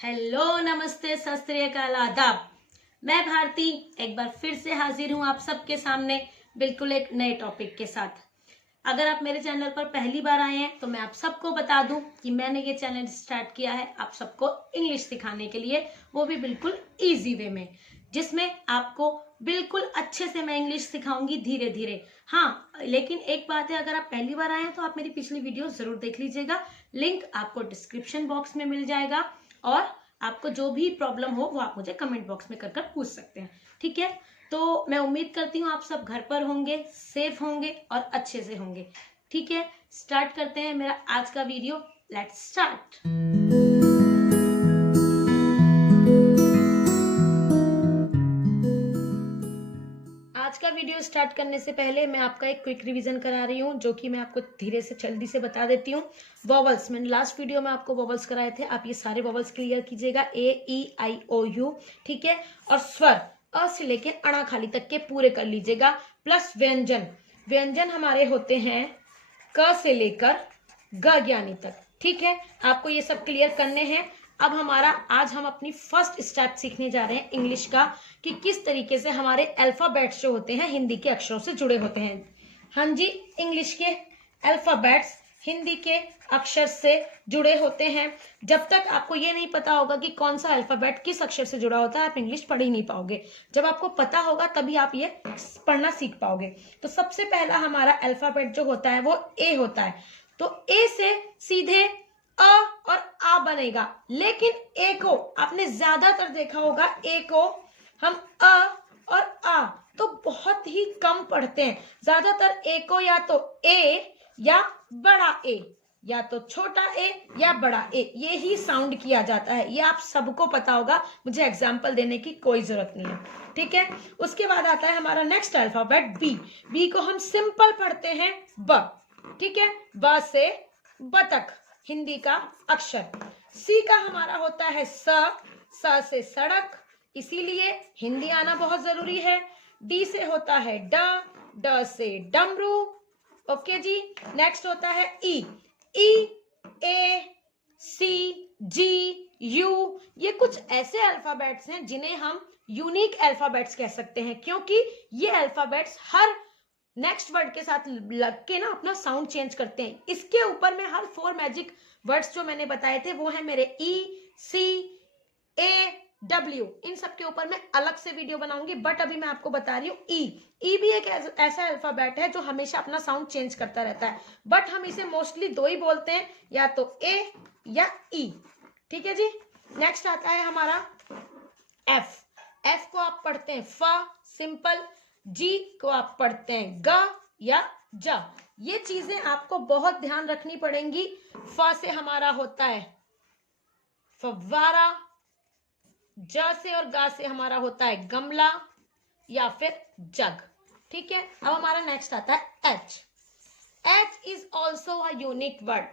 Hello, नमस्ते, सत श्री अकाल, आदाब। मैं भारती एक बार फिर से हाजिर हूं आप सबके सामने बिल्कुल एक नए टॉपिक के साथ। अगर आप मेरे चैनल पर पहली बार आए हैं तो मैं आप सबको बता दूं कि मैंने ये चैनल स्टार्ट किया है आप सबको इंग्लिश सिखाने के लिए, वो भी बिल्कुल इजी वे में, जिसमें आपको बिल्कुल अच्छे से मैं इंग्लिश सिखाऊंगी धीरे धीरे। हाँ, लेकिन एक बात है, अगर आप पहली बार आए हैं तो आप मेरी पिछली वीडियो जरूर देख लीजिएगा। लिंक आपको डिस्क्रिप्शन बॉक्स में मिल जाएगा और आपको जो भी प्रॉब्लम हो वो आप मुझे कमेंट बॉक्स में कर पूछ सकते हैं। ठीक है, तो मैं उम्मीद करती हूँ आप सब घर पर होंगे, सेफ होंगे और अच्छे से होंगे। ठीक है, स्टार्ट करते हैं मेरा आज का वीडियो। Let's start. आज का वीडियो स्टार्ट करने से पहले मैं आपका एक क्विक रिवीजन करा रही हूँ, जो कि मैं आपको धीरे से जल्दी से बता देती हूँ। वॉवल्स, मैंने लास्ट वीडियो में आपको वॉवल्स कराए थे, आप ये सारे वॉवल्स क्लियर कीजिएगा, ए ई आई ओ यू। ठीक है, और स्वर अ से लेके अणा खाली तक के पूरे कर लीजिएगा। प्लस व्यंजन, व्यंजन हमारे होते हैं क से लेकर ग ज्ञानी तक। ठीक है, आपको ये सब क्लियर करने हैं। अब आज हम अपनी फर्स्ट स्टेप सीखने जा रहे हैं इंग्लिश का, कि किस तरीके से हमारे अल्फाबेट्स जो होते हैं हिंदी के अक्षरों से जुड़े होते हैं। हाँ जी, इंग्लिश के अल्फाबेट्स हिंदी के अक्षर से जुड़े होते हैं। जब तक आपको ये नहीं पता होगा कि कौन सा अल्फाबेट किस अक्षर से जुड़ा होता है, आप इंग्लिश पढ़ ही नहीं पाओगे। जब आपको पता होगा तभी आप ये पढ़ना सीख पाओगे। तो सबसे पहला हमारा अल्फाबेट जो होता है वो ए होता है। तो ए से सीधे अ और आ बनेगा, लेकिन ए को आपने ज्यादातर देखा होगा, ए को हम अ और आ तो बहुत ही कम पढ़ते हैं। ज्यादातर ए को या तो ए या बड़ा ए, या तो छोटा ए या बड़ा ए, ये ही साउंड किया जाता है। ये आप सबको पता होगा, मुझे एग्जाम्पल देने की कोई जरूरत नहीं है। ठीक है, उसके बाद आता है हमारा नेक्स्ट अल्फाबेट बी। बी को हम सिंपल पढ़ते हैं ब। ठीक है, ब से बतख हिंदी का अक्षर। सी का हमारा होता है स से सड़क, इसीलिए हिंदी आना बहुत जरूरी है। डी से होता है ड से डमरू। ओके जी, नेक्स्ट होता है ई। ए सी जी यू, ये कुछ ऐसे अल्फाबेट्स हैं जिन्हें हम यूनिक अल्फाबेट्स कह सकते हैं, क्योंकि ये अल्फाबेट्स हर नेक्स्ट वर्ड के साथ लग के ना अपना साउंड चेंज करते हैं। इसके ऊपर में हर 4 मैजिक वर्ड्स जो मैंने बताए थे वो है मेरे ई सी ए डब्ल्यू, इन सब के ऊपर मैं अलग से वीडियो बनाऊंगी, बट अभी मैं आपको बता रही हूँ ई भी एक ऐसा अल्फाबेट है जो हमेशा अपना साउंड चेंज करता रहता है, बट हम इसे मोस्टली दो ही बोलते हैं, या तो ए या ई। ठीक है जी, नेक्स्ट आता है हमारा एफ। एफ को आप पढ़ते हैं फ सिंपल, जी को आप पढ़ते हैं ग या ज। ये चीजें आपको बहुत ध्यान रखनी पड़ेंगी। फ से हमारा होता है फव्वारा, ज से और गा से हमारा होता है गमला या फिर जग। ठीक है, अब हमारा नेक्स्ट आता है H. H is also a unique word,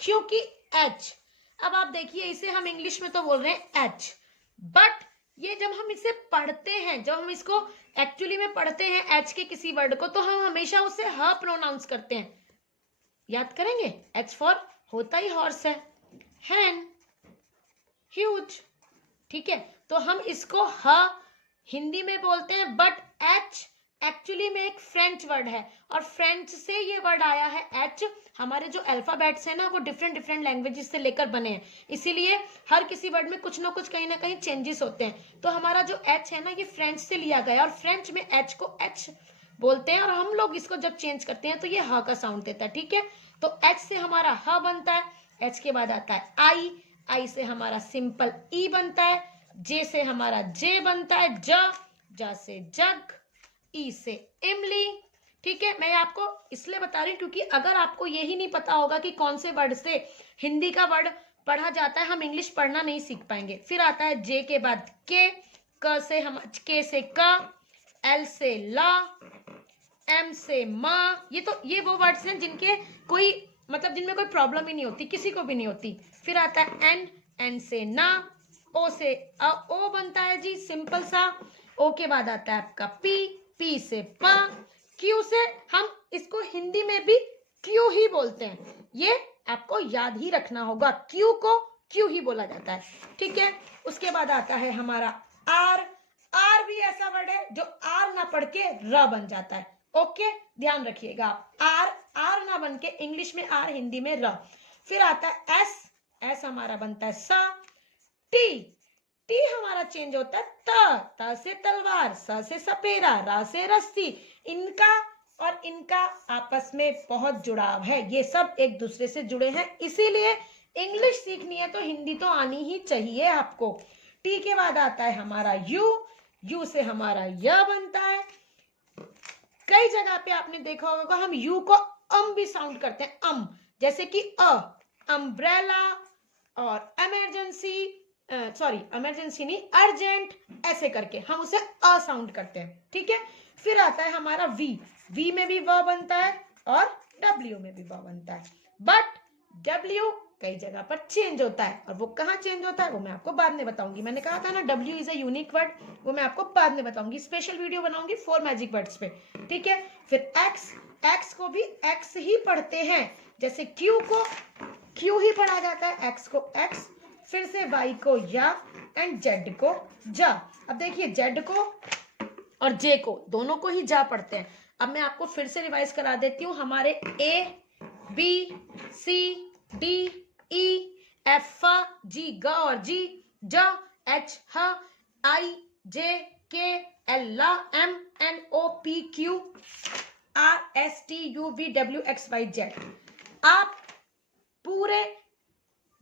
क्योंकि एच, अब आप देखिए इसे हम इंग्लिश में तो बोल रहे हैं एच, बट ये जब हम इसे पढ़ते हैं, जब हम इसको एक्चुअली में पढ़ते हैं एच के किसी वर्ड को, तो हम हमेशा उसे ह प्रोनाउंस करते हैं। याद करेंगे, एच फॉर होता ही हॉर्स है, हैन, ह्यूज। ठीक है, तो हम इसको ह हिंदी में बोलते हैं, बट एच एक्चुअली में एक फ्रेंच वर्ड है, और फ्रेंच से ये वर्ड आया है एच। हमारे जो अल्फाबेट्स हैं ना वो डिफरेंट डिफरेंट लैंग्वेजेस से लेकर बने हैं, इसीलिए हर किसी वर्ड में कुछ ना कुछ कहीं ना कहीं चेंजेस होते हैं। तो हमारा जो एच है ना ये फ्रेंच से लिया गया, और फ्रेंच में एच को एच बोलते हैं, और हम लोग इसको जब चेंज करते हैं तो ये ह का साउंड देता है। ठीक है, तो एच से हमारा ह बनता है। एच के बाद आता है आई, आई से हमारा सिंपल ई बनता है, जे से हमारा जे बनता है ज से जग, ई से इमली। ठीक है, मैं आपको इसलिए बता रही हूँ क्योंकि अगर आपको यही नहीं पता होगा कि कौन से वर्ड से हिंदी का वर्ड पढ़ा जाता है, हम इंग्लिश पढ़ना नहीं सीख पाएंगे। फिर आता है जे के बाद के, के से क, एल से ला, एम से माँ। ये वो वर्ड्स हैं जिनके कोई मतलब जिनमें कोई प्रॉब्लम ही नहीं होती, किसी को भी नहीं होती। फिर आता है एन, एन से ना, ओ से ओ बनता है जी सिंपल सा। ओ के बाद आता है आपका पी, पी से पा, क्यू से हम इसको हिंदी में भी क्यू ही बोलते हैं, ये आपको याद ही रखना होगा। क्यू को क्यू ही बोला जाता है, ठीक है। उसके बाद आता है हमारा आर। आर भी ऐसा वर्ड है जो आर ना पढ़ के र बन जाता है, ओके, ध्यान रखिएगा आप। आर, आर ना बन के इंग्लिश में आर, हिंदी में र। फिर आता है एस, एस हमारा बनता है सा। टी, टी हमारा चेंज होता है त से तलवार, स से सपेरा, रा से रस्सी। इनका और इनका आपस में बहुत जुड़ाव है, ये सब एक दूसरे से जुड़े हैं, इसीलिए इंग्लिश सीखनी है तो हिंदी तो आनी ही चाहिए आपको। टी के बाद आता है हमारा यू, यू से हमारा य बनता है। कई जगह पे आपने देखा होगा हम यू को भी साउंड करते हैं, जैसे कि अम्ब्रेला और इमरजेंसी, सॉरी इमरजेंसी नहीं, अर्जेंट, ऐसे करके हम उसे साउंड करते हैं, ठीक है। फिर आता है हमारा वी, वी में भी व बनता है और डब्ल्यू में भी व बनता है, बट डब्ल्यू कई जगह पर चेंज होता है, और वो कहाँ चेंज होता है वो मैं आपको बाद में बताऊंगी। मैंने कहा था ना W is a unique word, वो मैं आपको बाद में बताऊंगी, स्पेशल वीडियो बनाऊंगी 4 मैजिक वर्ड्स पे, ठीक है। फिर एक्स, एक्स को भी एक्स ही पढ़ते हैं, जैसे क्यू को क्यू ही पढ़ा जाता है, एक्स को एक्स। फिर से वाई को या एंड जेड को जा। अब देखिए जेड को और जे को दोनों को ही जा पढ़ते हैं। अब मैं आपको फिर से रिवाइज करा देती हूँ। हमारे A, B, C, D, E, F, G, ग और जी, ज, एच, ह, I, J, K, L, M, N, O, P, Q, R, S, T, U, V, W, X, Y, Z. आप पूरे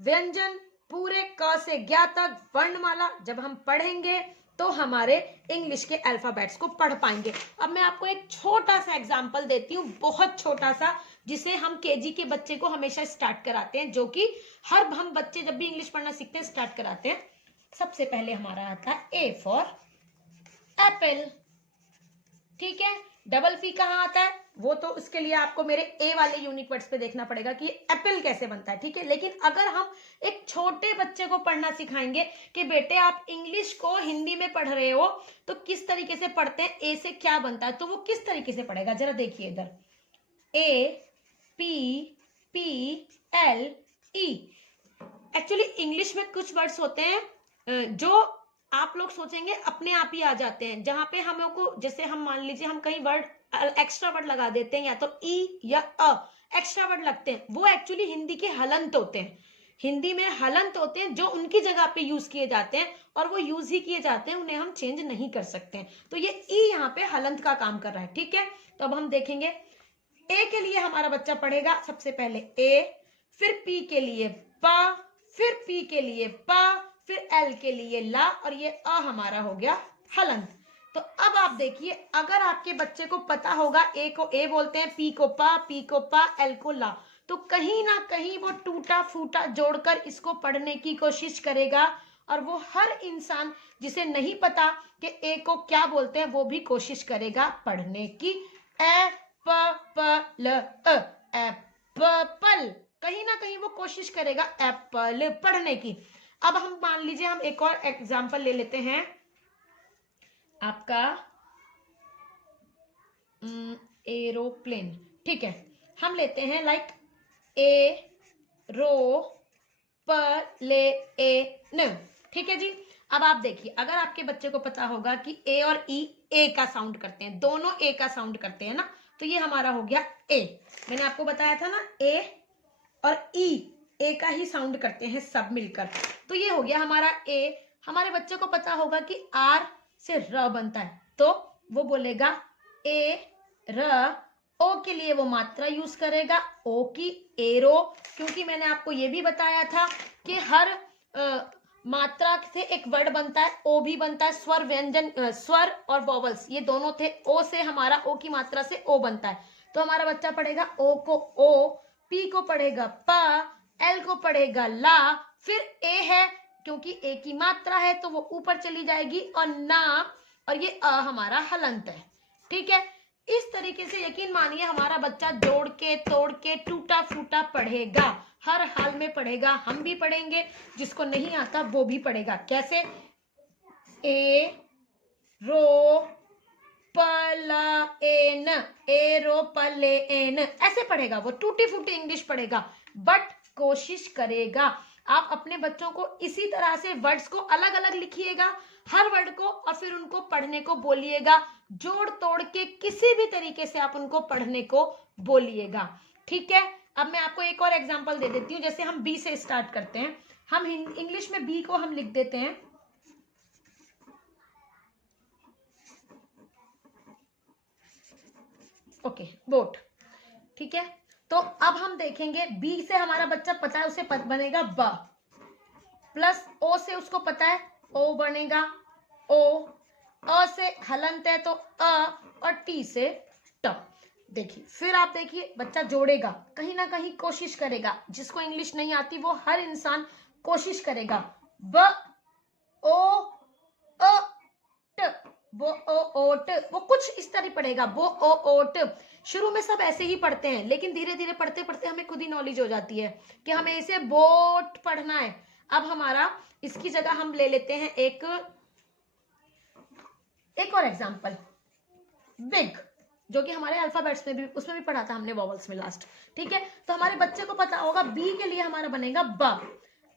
व्यंजन, पूरे क से ज्ञ तक वर्णमाला जब हम पढ़ेंगे तो हमारे इंग्लिश के अल्फाबेट्स को पढ़ पाएंगे। अब मैं आपको एक छोटा सा एग्जांपल देती हूँ, बहुत छोटा सा, जिसे हम केजी के बच्चे को हमेशा स्टार्ट कराते हैं, जो कि हर हम बच्चे जब भी इंग्लिश पढ़ना सीखते हैं स्टार्ट कराते हैं। सबसे पहले हमारा आता है ए फॉर एप्पल, ठीक है। डबल पी कहाँ आता है वो तो उसके लिए आपको मेरे ए वाले यूनिक वर्ड्स पे देखना पड़ेगा कि एप्पल कैसे बनता है, ठीक है। लेकिन अगर हम एक छोटे बच्चे को पढ़ना सिखाएंगे कि बेटे आप इंग्लिश को हिंदी में पढ़ रहे हो तो किस तरीके से पढ़ते हैं, ए से क्या बनता है, तो वो किस तरीके से पढ़ेगा, जरा देखिए इधर। A P P L E. Actually English में कुछ वर्ड्स होते हैं जो आप लोग सोचेंगे अपने आप ही आ जाते हैं, जहां पे हमें को, जैसे हम मान लीजिए हम कहीं वर्ड एक्स्ट्रा वर्ड लगा देते हैं, या तो ई या अ एक्स्ट्रा वर्ड लगते हैं, वो एक्चुअली हिंदी के हलंत होते हैं। हिंदी में हलंत होते हैं जो उनकी जगह पे यूज किए जाते हैं, और वो यूज ही किए जाते हैं, उन्हें हम चेंज नहीं कर सकते हैं। तो ये ई यहाँ पे हलंत का काम कर रहा है, ठीक है। तो अब हम देखेंगे ए के लिए हमारा बच्चा पढ़ेगा सबसे पहले ए, फिर पी के लिए पा, फिर पी के लिए पा, फिर एल के लिए ला, और ये अ हमारा हो गया हलंत। तो अब आप देखिए, अगर आपके बच्चे को पता होगा ए को ए बोलते हैं, पी को पा, एल को ला, तो कहीं ना कहीं वो टूटा फूटा जोड़कर इसको पढ़ने की कोशिश करेगा, और वो हर इंसान जिसे नहीं पता कि ए को क्या बोलते हैं वो भी कोशिश करेगा पढ़ने की। ए प प ल अ, एप्पल, कहीं ना कहीं वो कोशिश करेगा एप्पल पढ़ने की। अब हम मान लीजिए हम एक और एग्जांपल ले लेते हैं आपका एरोप्लेन, ठीक है। हम लेते हैं लाइक ए रो प्ले न, ठीक है जी। अब आप देखिए, अगर आपके बच्चे को पता होगा कि ए और ई ए का साउंड करते हैं, दोनों ए का साउंड करते हैं ना, तो ये हमारा हो गया ए। मैंने आपको बताया था ना ए और ई ए का ही साउंड करते हैं सब मिलकर, तो ये हो गया हमारा ए। हमारे बच्चे को पता होगा कि आर से र बनता है, तो वो बोलेगा ए र, ओ के लिए वो मात्रा यूज करेगा, ओ की एरो, क्योंकि मैंने आपको ये भी बताया था कि हर मात्रा से एक वर्ड बनता है, ओ भी बनता है, स्वर व्यंजन स्वर और वॉवल्स ये दोनों थे, ओ से हमारा ओ की मात्रा से ओ बनता है। तो हमारा बच्चा पढ़ेगा ओ को ओ, पी को पढ़ेगा पा, एल को पढ़ेगा ला, फिर ए है क्योंकि ए की मात्रा है तो वो ऊपर चली जाएगी, और ना, और ये अ हमारा हलंत है, ठीक है। इस तरीके से यकीन मानिए हमारा बच्चा जोड़ के तोड़ के टूटा फूटा पढ़ेगा, हर हाल में पढ़ेगा, हम भी पढ़ेंगे, जिसको नहीं आता वो भी पढ़ेगा। कैसे? ए रो पलेन, एरोप्लेन, ऐसे पढ़ेगा वो, टूटी फूटी इंग्लिश पढ़ेगा, बट कोशिश करेगा। आप अपने बच्चों को इसी तरह से वर्ड्स को अलग अलग लिखिएगा, हर वर्ड को, और फिर उनको पढ़ने को बोलिएगा। जोड़ तोड़ के किसी भी तरीके से आप उनको पढ़ने को बोलिएगा, ठीक है। अब मैं आपको एक और एग्जांपल दे देती हूँ। जैसे हम बी से स्टार्ट करते हैं, हम इंग्लिश में बी को हम लिख देते हैं ओके, बोट, ठीक है। तो अब हम देखेंगे बी से हमारा बच्चा पता है, उसे बनेगा ब, प्लस ओ से उसको पता है ओ बनेगा ओ, अ से हलंत है तो अ, और टी से ट। देखिए, फिर आप देखिए बच्चा जोड़ेगा, कहीं ना कहीं कोशिश करेगा। जिसको इंग्लिश नहीं आती वो हर इंसान कोशिश करेगा। ब ओ अ ट, वो ओ ओट, वो कुछ इस तरह पढ़ेगा, वो ओ ओट। शुरू में सब ऐसे ही पढ़ते हैं, लेकिन धीरे धीरे पढ़ते पढ़ते हमें खुद ही नॉलेज हो जाती है कि हमें इसे बोट पढ़ना है। अब हमारा इसकी जगह हम ले लेते हैं एक और एग्जांपल, बिग, जो कि हमारे अल्फाबेट्स में भी, उसमें भी पढ़ा था हमने वॉवल्स में लास्ट, ठीक है। तो हमारे बच्चे को पता होगा बी के लिए हमारा बनेगा ब,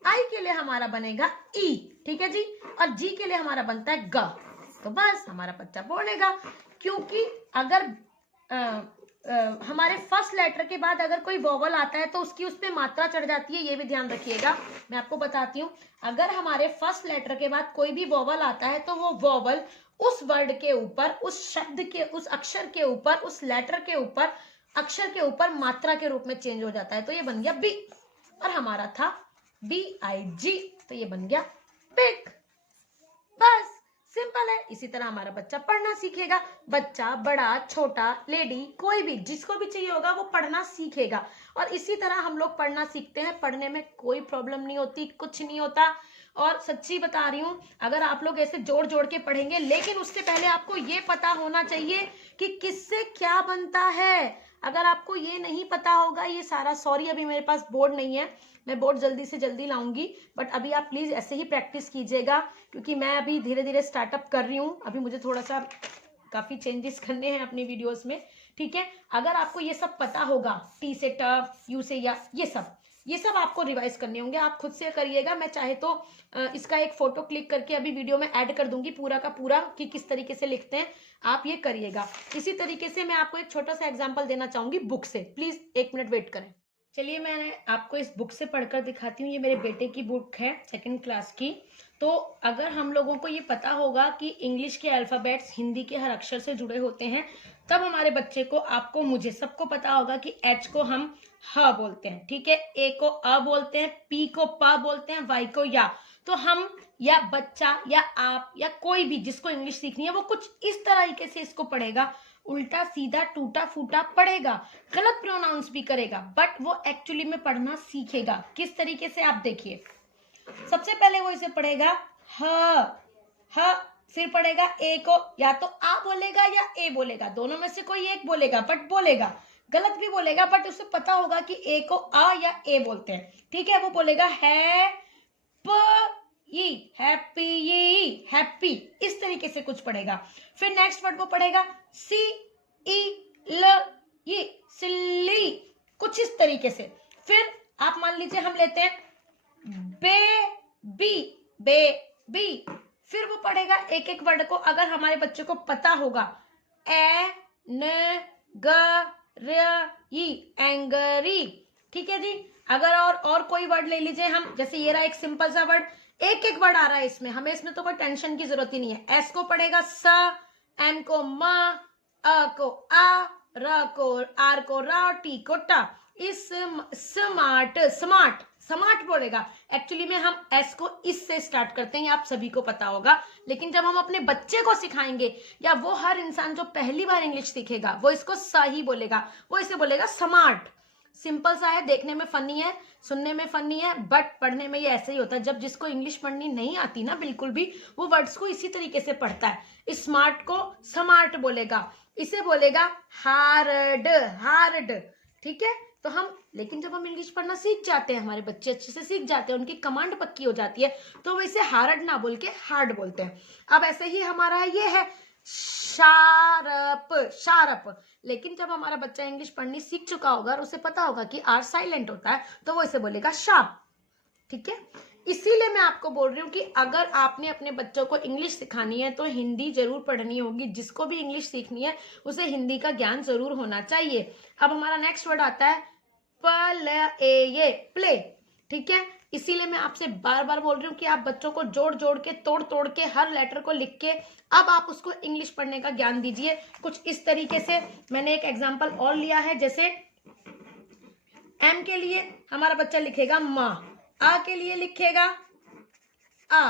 आई के लिए हमारा बनेगा ई, ठीक है जी, और जी के लिए हमारा बनता है ग। तो बस हमारा बच्चा बोलेगा, क्योंकि अगर हमारे फर्स्ट लेटर के बाद अगर कोई वॉवल आता है तो उसकी उस पर मात्रा चढ़ जाती है, ये भी ध्यान रखिएगा। मैं आपको बताती हूँ, अगर हमारे फर्स्ट लेटर के बाद कोई भी वॉवल आता है तो वो वॉवल उस वर्ड के ऊपर, उस शब्द के, उस अक्षर के ऊपर, उस लेटर के ऊपर, अक्षर के ऊपर मात्रा के रूप में चेंज हो जाता है। तो ये बन गया बी, और हमारा था BIG, तो ये बन गया बिग। बस सिंपल है। इसी तरह हमारा बच्चा पढ़ना सीखेगा। बच्चा बड़ा छोटा, लेडी, कोई भी, जिसको भी चाहिए होगा वो पढ़ना सीखेगा। और इसी तरह हम लोग पढ़ना सीखते हैं, पढ़ने में कोई प्रॉब्लम नहीं होती, कुछ नहीं होता। और सच्ची बता रही हूँ, अगर आप लोग ऐसे जोड़ जोड़ के पढ़ेंगे, लेकिन उससे पहले आपको ये पता होना चाहिए कि किससे क्या बनता है। अगर आपको ये नहीं पता होगा ये सारा, सॉरी अभी मेरे पास बोर्ड नहीं है, मैं बोर्ड जल्दी से जल्दी लाऊंगी, बट अभी आप प्लीज ऐसे ही प्रैक्टिस कीजिएगा, क्योंकि मैं अभी धीरे धीरे स्टार्टअप कर रही हूँ। अभी मुझे थोड़ा सा काफी चेंजेस करने हैं अपनी वीडियोस में, ठीक है। अगर आपको ये सब पता होगा, टी से ट, यू से या, ये सब आपको रिवाइज करने होंगे, आप खुद से करिएगा। मैं चाहे तो इसका एक फोटो क्लिक करके अभी वीडियो में ऐड कर दूंगी पूरा का पूरा, कि किस तरीके से लिखते हैं, आप ये करिएगा। इसी तरीके से मैं आपको एक छोटा सा एग्जांपल देना चाहूंगी बुक से, प्लीज 1 मिनट वेट करें। चलिए मैंने आपको इस बुक से पढ़कर दिखाती हूँ। ये मेरे बेटे की बुक है, 2nd क्लास की। तो अगर हम लोगों को ये पता होगा कि इंग्लिश के अल्फाबेट्स हिंदी के हर अक्षर से जुड़े होते हैं, तब हमारे बच्चे को, आपको, मुझे, सबको पता होगा कि H को हम ह बोलते हैं, ठीक है, A को अ बोलते हैं, P को प बोलते हैं, Y को या। तो हम, या बच्चा, या आप, या कोई भी जिसको इंग्लिश सीखनी है, वो कुछ इस तरीके से इसको पढ़ेगा, उल्टा सीधा टूटा फूटा पढ़ेगा, गलत प्रोनाउंस भी करेगा, बट वो एक्चुअली में पढ़ना सीखेगा। किस तरीके से, आप देखिए। सबसे पहले वो इसे पढ़ेगा ह, फिर पढ़ेगा ए को, या तो आ बोलेगा या ए बोलेगा, दोनों में से कोई एक बोलेगा, बट बोलेगा, गलत भी बोलेगा, बट उसे पता होगा कि ए को आ या ए बोलते हैं, ठीक है। वो बोलेगा हैप्पी, इस तरीके से कुछ पढ़ेगा। फिर नेक्स्ट वर्ड वो पढ़ेगा CELE, सिल्ली, कुछ इस तरीके से। फिर आप मान लीजिए हम लेते हैं बेबी, फिर वो पढ़ेगा एक एक वर्ड को। अगर हमारे बच्चे को पता होगा एंगरी, ठीक है जी। अगर और कोई वर्ड ले लीजिए हम, जैसे ये रहा एक सिंपल सा वर्ड, एक एक वर्ड आ रहा है इसमें, हमें इसमें तो कोई टेंशन की जरूरत ही नहीं है। एस को पढ़ेगा स, एम को म, अ को आ, र को आर को रा, टी को टा। इस स्मार्ट बोलेगा। एक्चुअली में हम एस को इस से स्टार्ट करते हैं, आप सभी को पता होगा, लेकिन जब हम अपने बच्चे को सिखाएंगे, या वो हर इंसान जो पहली बार इंग्लिश सीखेगा, वो इसको स ही बोलेगा, वो इसे बोलेगा स्मार्ट। सिंपल सा है, देखने में फनी है, सुनने में फनी है, बट पढ़ने में ये ऐसे ही होता है। जब जिसको इंग्लिश पढ़नी नहीं आती ना बिल्कुल भी, वो वर्ड्स को इसी तरीके से पढ़ता है। स्मार्ट को स्मार्ट बोलेगा, इसे बोलेगा हार्ड, ठीक है। तो हम, लेकिन जब हम इंग्लिश पढ़ना सीख जाते हैं, हमारे बच्चे अच्छे से सीख जाते हैं, उनकी कमांड पक्की हो जाती है, तो वो इसे हार्ड ना बोल के हार्ड बोलते हैं। अब ऐसे ही हमारा ये है शार्प, लेकिन जब हमारा बच्चा इंग्लिश पढ़नी सीख चुका होगा और उसे पता होगा कि आर साइलेंट होता है, तो वो इसे बोलेगा शार्प, ठीक है, इसीलिए मैं आपको बोल रही हूँ कि अगर आपने अपने बच्चों को इंग्लिश सिखानी है तो हिंदी जरूर पढ़नी होगी। जिसको भी इंग्लिश सीखनी है उसे हिंदी का ज्ञान जरूर होना चाहिए। अब हमारा नेक्स्ट वर्ड आता है प्ले, प्ले। ठीक है, इसीलिए मैं आपसे बार बार बोल रही हूँ कि आप बच्चों को जोड़ जोड़ के, तोड़ तोड़ के, हर लेटर को लिख के अब आप उसको इंग्लिश पढ़ने का ज्ञान दीजिए। कुछ इस तरीके से मैंने एक एग्जाम्पल और लिया है, जैसे एम के लिए हमारा बच्चा लिखेगा माँ, आ के लिए लिखेगा आ,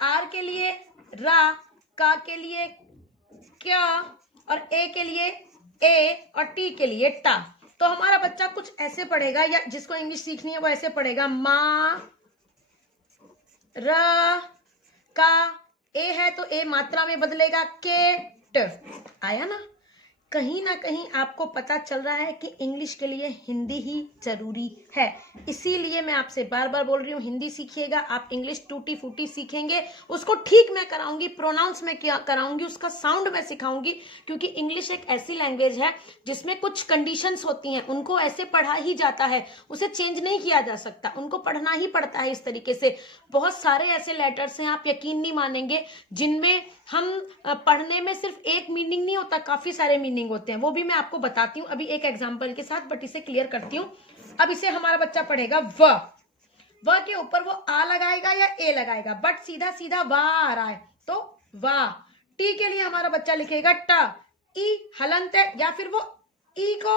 आर के लिए रा, का के लिए क्या, और ए के लिए ए, और टी के लिए टा। तो हमारा बच्चा कुछ ऐसे पढ़ेगा, या जिसको इंग्लिश सीखनी है वो ऐसे पढ़ेगा, माँ, र, का, ए है तो ए मात्रा में बदलेगा, के, ट। आया ना? कहीं ना कहीं आपको पता चल रहा है कि इंग्लिश के लिए हिंदी ही जरूरी है। इसीलिए मैं आपसे बार बार बोल रही हूँ, हिंदी सीखिएगा। आप इंग्लिश टूटी फूटी सीखेंगे, उसको ठीक मैं कराऊंगी, प्रोनाउंस में क्या कराऊंगी, उसका साउंड मैं सिखाऊंगी। क्योंकि इंग्लिश एक ऐसी लैंग्वेज है जिसमें कुछ कंडीशंस होती हैं, उनको ऐसे पढ़ा ही जाता है, उसे चेंज नहीं किया जा सकता, उनको पढ़ना ही पड़ता है इस तरीके से। बहुत सारे ऐसे लेटर्स हैं, आप यकीन नहीं मानेंगे, जिनमें हम पढ़ने में सिर्फ एक मीनिंग नहीं होता, काफी सारे मीनिंग होते हैं। वो भी मैं आपको बताती हूँ अभी एक एग्जांपल के साथ, बट इसे क्लियर करती हूँ। अब इसे हमारा बच्चा पढ़ेगा व के ऊपर वो आ लगाएगा या ए लगाएगा, बट सीधा सीधा वा आ रहा है तो वाह। टी के लिए हमारा बच्चा लिखेगा ट, ई हलंत है, या फिर वो ई को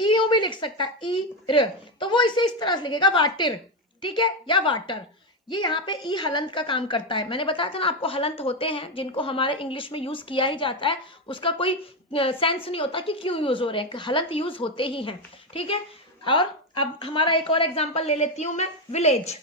ईओ भी लिख सकता है, ई र, तो वो इसे इस तरह से लिखेगा वाटिर, ठीक है, या वाटर। ये यहाँ पे ई हलंत का काम करता है। मैंने बताया था ना आपको, हलंत होते हैं जिनको हमारे इंग्लिश में यूज किया ही जाता है, उसका कोई सेंस नहीं होता कि क्यों यूज हो रहे हैं, हलंत यूज होते ही हैं। ठीक है, और अब हमारा एक और एग्जांपल ले लेती हूं मैं, विलेज।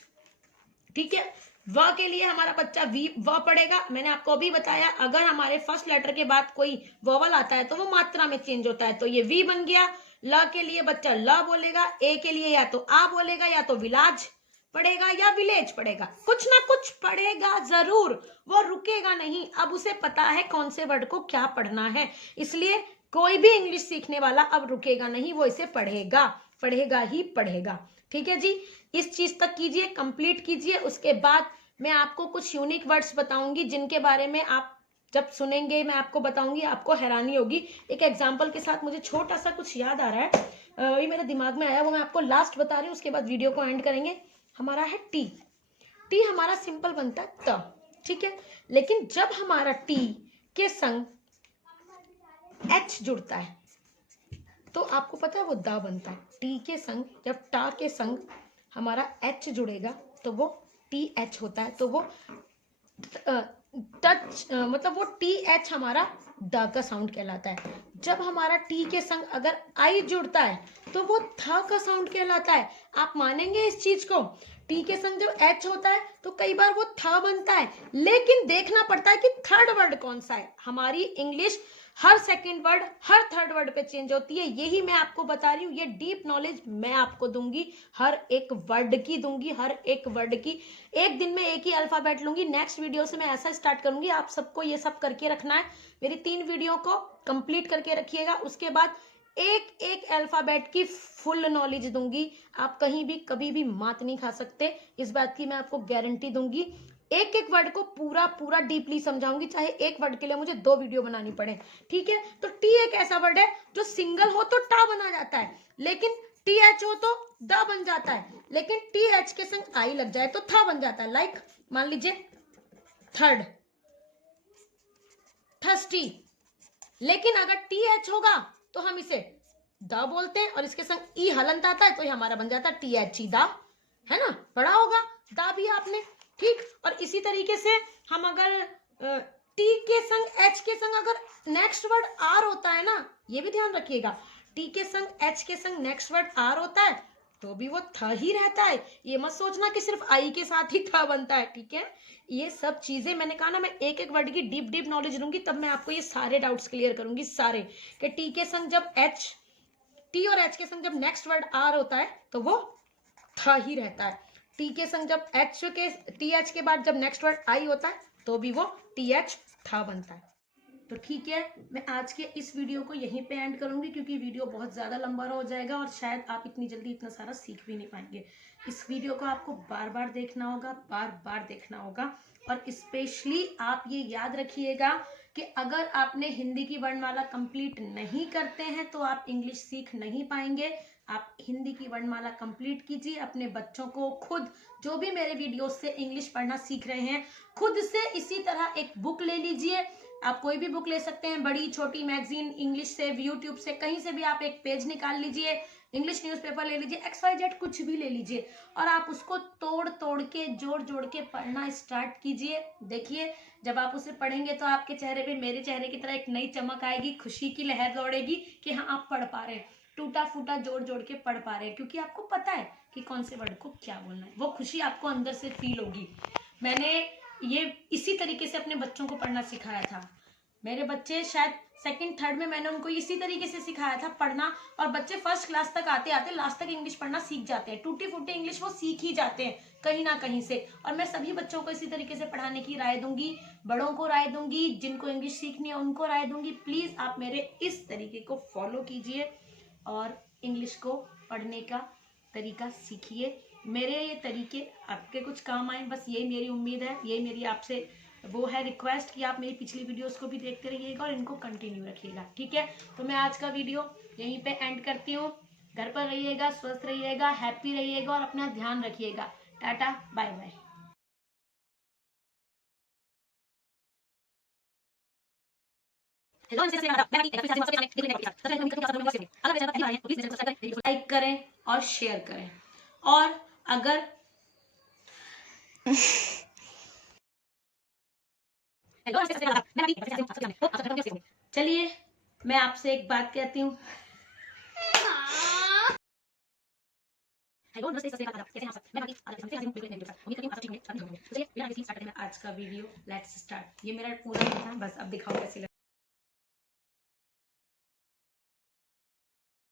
ठीक है, व के लिए हमारा बच्चा व पढ़ेगा। मैंने आपको अभी बताया, अगर हमारे फर्स्ट लेटर के बाद कोई वोवल आता है तो वो मात्रा में चेंज होता है, तो ये वी बन गया। ल के लिए बच्चा ल बोलेगा, ए के लिए या तो आ बोलेगा, या तो विलाज पढ़ेगा या विलेज पढ़ेगा, कुछ ना कुछ पढ़ेगा जरूर, वो रुकेगा नहीं। अब उसे पता है कौन से वर्ड को क्या पढ़ना है, इसलिए कोई भी इंग्लिश सीखने वाला अब रुकेगा नहीं, वो इसे पढ़ेगा, पढ़ेगा ही पढ़ेगा। ठीक है जी, इस चीज तक कीजिए, कंप्लीट कीजिए। उसके बाद मैं आपको कुछ यूनिक वर्ड्स बताऊंगी जिनके बारे में आप जब सुनेंगे, मैं आपको बताऊंगी, आपको हैरानी होगी। एक एग्जाम्पल के साथ मुझे छोटा सा कुछ याद आ रहा है, वही मेरे दिमाग में आया, वो मैं आपको लास्ट बता रही हूँ, उसके बाद वीडियो को एंड करेंगे। हमारा है टी। टी हमारा सिंपल बनता है त, ठीक है, लेकिन जब हमारा टी के संग एच जुड़ता है तो आपको पता है वो द बनता है। टी के संग जब टा के संग हमारा एच जुड़ेगा तो वो टी एच होता है, तो वो टच मतलब वो टी एच हमारा द का साउंड कहलाता है। जब हमारा टी के संग अगर आई जुड़ता है तो वो थ का साउंड कहलाता है। आप मानेंगे इस चीज को? टी के संग जब एच होता है तो कई बार वो थ बनता है, लेकिन देखना पड़ता है कि थर्ड वर्ड कौन सा है। हमारी इंग्लिश हर सेकंड वर्ड, हर थर्ड वर्ड पे चेंज होती है, यही मैं आपको बता रही हूँ। ये डीप नॉलेज मैं आपको दूंगी, हर एक वर्ड की दूंगी, हर एक वर्ड की। एक दिन में एक ही अल्फाबेट लूंगी, नेक्स्ट वीडियो से मैं ऐसा स्टार्ट करूंगी। आप सबको ये सब करके रखना है, मेरी 3 वीडियो को कंप्लीट करके रखिएगा। उसके बाद एक एक अल्फाबेट की फुल नॉलेज दूंगी। आप कहीं भी कभी भी मात नहीं खा सकते, इस बात की मैं आपको गारंटी दूंगी। एक एक वर्ड को पूरा पूरा डीपली समझाऊंगी, चाहे एक वर्ड के लिए मुझे 2 वीडियो बनानी पड़े। ठीक है, तो टी एक ऐसा वर्ड है जो सिंगल हो तो टा बना जाता है, लेकिन टी एच हो तो द बन जाता है, लेकिन टी एच के संग आई लग जाए तो था बन जाता है। लाइक मान लीजिए थर्ड, थर्स्टी, लेकिन अगर टी एच होगा तो हम इसे द बोलते हैं, और इसके संग ई हलंत आता है तो ये हमारा बन जाता है टी एच ई दा, है ना? पढ़ा होगा दा भी आपने, ठीक। और इसी तरीके से हम अगर टी के संग एच के संग अगर नेक्स्ट वर्ड आर होता है ना, ये भी ध्यान रखिएगा, टी के संग एच के संग नेक्स्ट वर्ड आर होता है तो भी वो थ ही रहता है। ये मत सोचना कि सिर्फ आई के साथ ही थ बनता है, ठीक है। ये सब चीजें मैंने कहा ना, मैं एक एक वर्ड की डीप डीप नॉलेज दूंगी, तब मैं आपको ये सारे डाउट्स क्लियर करूंगी, सारे, कि टी के संग जब एच, टी और एच के संग जब नेक्स्ट वर्ड आर होता है तो वो थ ही रहता है। टी के संग जब एच के, टी एच के बाद जब नेक्स्ट वर्ड आई होता है तो भी वो टी एच था बनता है। तो ठीक है, मैं आज के इस वीडियो को यहीं पे एंड करूंगी क्योंकि वीडियो बहुत ज़्यादा लंबा हो जाएगा और शायद आप इतनी जल्दी इतना सारा सीख भी नहीं पाएंगे। इस वीडियो को आपको बार बार देखना होगा, बार बार देखना होगा। और स्पेशली आप ये याद रखिएगा कि अगर आपने हिंदी की वर्णमाला कंप्लीट नहीं करते हैं तो आप इंग्लिश सीख नहीं पाएंगे। आप हिंदी की वर्णमाला कंप्लीट कीजिए, अपने बच्चों को खुद, जो भी मेरे वीडियोस से इंग्लिश पढ़ना सीख रहे हैं, खुद से इसी तरह एक बुक ले लीजिए। आप कोई भी बुक ले सकते हैं, बड़ी छोटी मैगजीन, इंग्लिश से, यूट्यूब से, कहीं से भी आप एक पेज निकाल लीजिए, इंग्लिश न्यूज़पेपर ले लीजिए, XYZ कुछ भी ले लीजिए और आप उसको तोड़ तोड़ के, जोड़ जोड़ के पढ़ना स्टार्ट कीजिए। देखिए, जब आप उसे पढ़ेंगे तो आपके चेहरे पे मेरे चेहरे की तरह एक नई चमक आएगी, खुशी की लहर दौड़ेगी कि हाँ आप पढ़ पा रहे हैं, टूटा फूटा जोड़ जोड़ के पढ़ पा रहे हैं, क्योंकि आपको पता है कि कौन से वर्ड को क्या बोलना है। वो खुशी आपको अंदर से फील होगी। मैंने ये इसी तरीके से अपने बच्चों को पढ़ना सिखाया था। मेरे बच्चे शायद सेकंड थर्ड में मैंने उनको इसी तरीके से सिखाया था पढ़ना, और बच्चे फर्स्ट क्लास तक आते आते लास्ट तक इंग्लिश पढ़ना सीख जाते हैं। टूटी फूटी इंग्लिश वो सीख ही जाते हैं कहीं ना कहीं से। और मैं सभी बच्चों को इसी तरीके से पढ़ाने की राय दूंगी, बड़ों को राय दूंगी, जिनको इंग्लिश सीखनी है उनको राय दूंगी। प्लीज आप मेरे इस तरीके को फॉलो कीजिए और इंग्लिश को पढ़ने का तरीका सीखिए। मेरे ये तरीके आपके कुछ काम आए, बस यही मेरी उम्मीद है, यही मेरी आपसे वो है रिक्वेस्ट कि आप मेरी पिछली वीडियोस को भी देखते रहिएगा और इनको कंटिन्यू रखिएगा। ठीक है, तो मैं आज का वीडियो यहीं पे एंड करती हूँ। घर पर रहिएगा, स्वस्थ रहिएगा, हैप्पी रहिएगा और अपना ध्यान रखिएगा। Tata, bye bye. लाइक करें और शेयर करें, और अगर चलिए मैं आपसे एक बात कहती हूँ। आज का वीडियो लेट्स स्टार्ट। ये मेरा पूरा नहीं था, बस अब दिखाओ कैसे